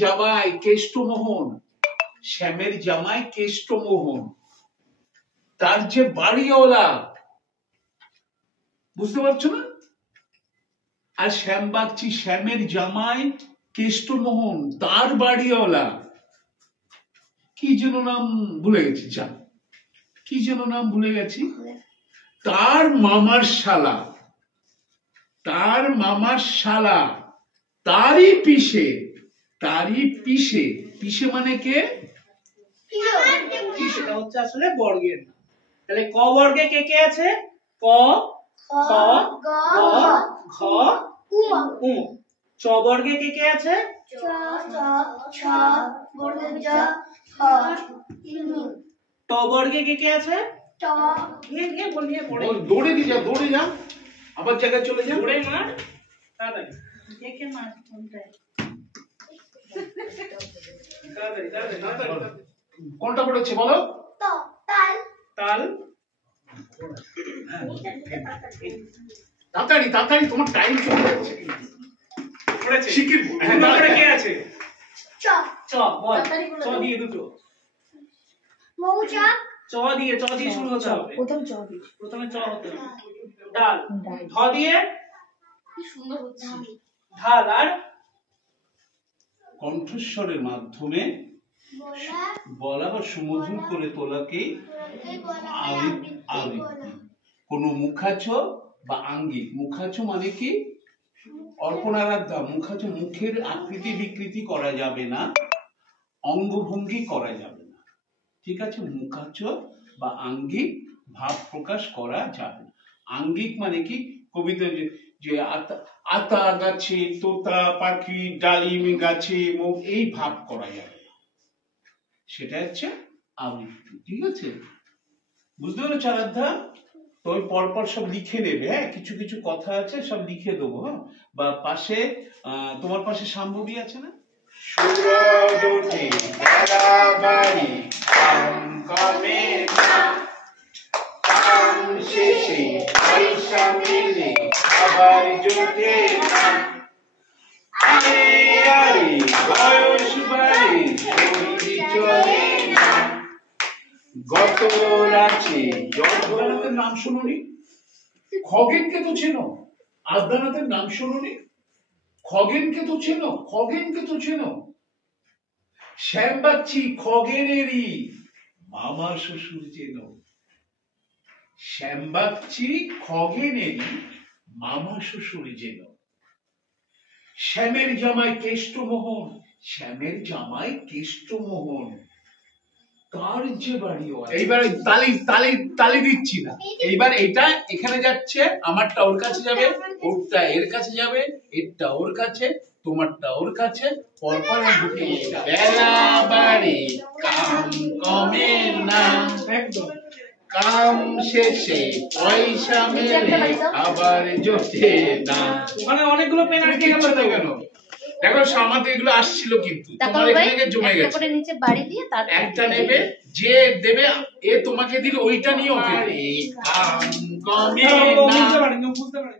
জামাই কেষ্টমোহন, শ্যামের জামাই কেষ্টমোহন, তার যে বাড়িওয়ালা, বুঝতে পারছো না? আর শ্যাম বাগচি শ্যামের জামাই কেষ্টমোহন, তার বাড়িওয়ালা, কি যেন নাম ভুলে গেছি, যা কি যেন নাম ভুলে গেছি, তার মামার শালা, তার মামার শালা, তারই পিসে, তারই পিসে, পিসে মানে কে? সেটা হচ্ছে আসলে বর্গের। তাহলে ক বর্গে কে কে আছে? ক, খ, গ, ঘ, উ। চ বর্গে কে কে আছে? ট বর্গে কে কে আছে? দৌড়ে দি যা, দৌড়ে যা, আবার জায়গায় চলে যা, দৌড়ে মার, তাড়াতাড়ি দেখে মার কোনটা পড়েছে বলো? তাল। তাড়াতাড়ি তাড়াতাড়ি, তোমার টাইম চলে যাচ্ছে। পড়েছে শিখির তারপরে কে আছে? চ। চ বল, চ দিয়ে দুটো। মৌচাক। চ দিয়ে শুরু হতে হবে। প্রথমে চ হতে হবে। ডাল। ধ দিয়ে কি সুন্দর হচ্ছে। ঢাল। আর কণ্ঠস্বরের মাধ্যমে বলা বা সুমধুর করে তোলাকে আবৃত্তি। কোন মুখাচ বা আঙ্গিক, মুখাচ মানে কি? অর্পণারাধ্যা, মুখাচ মুখের আকৃতি বিকৃতি করা যাবে না, অঙ্গভঙ্গি করা যাবে না, ঠিক আছে? মুখাচ বা আঙ্গিক ভাব প্রকাশ করা যাবে না। আঙ্গিক মানে কি? কবিতা যে আতা গাছে তোতা পাখি, ডালিম গাছে, এই ভাব করা যাবে না, সেটা হচ্ছে আবৃত্তি, ঠিক আছে? বুঝতে পেরেছ আরাধ্যা? তো ওই পরপর সব লিখে নেবে, হ্যাঁ? কিছু কিছু কথা আছে সব লিখে দেবো, হ্যাঁ? বা পাশে তোমার পাশে শাম্ভবী আছে না? সূরজ ওঠে বেড়াবাড়ি, কাম কমে না, কাম শেষে পয়সা মেলে আবার জোটে না, আরে আরে বয়স বাড়ে শরীর চলে না, গত রাতে আদ্যানাথের নাম শুনুনি? খগেনকে তো চেনো? আদ্যানাথের নাম শুনুনি? খগেনকে তো চেনো? খগেনকে তো চেনো? শ্যাম বাগচি খগেনেরই মামা শ্বশুর চেনো। শ্যাম বাগচি খগেনেরই মামা শ্বশুর চেনো। শ্যামের জামাই কেষ্টমোহন, শ্যামের জামাই কেষ্টমোহন, তার যে বাড়িও। এইবার তালি তালি তালি দিচ্ছি না, এইবার এটা এখানে যাচ্ছে, আমারটা ওর কাছে যাবে, ওরটা এর কাছে যাবে, এরটা ওর কাছে, তোমারটা ওর কাছে, পরপর বেলা বাড়ে কাম কমে না, একদম কাম শেষে পয়সা মেলে আবার জোটে না। ওখানে অনেকগুলো পেন আটকে গেল কেন? দেখো আমাদের এগুলো আসছিল, কিন্তু তোমার এখানে জমে গেছে। তারপরে নিচে বাড়ি দিয়ে তারপর একটা নেবে, যে দেবে এ তোমাকে দিলে ওইটা নিয়ে ওকে কাম কমে না। বুঝতে পারি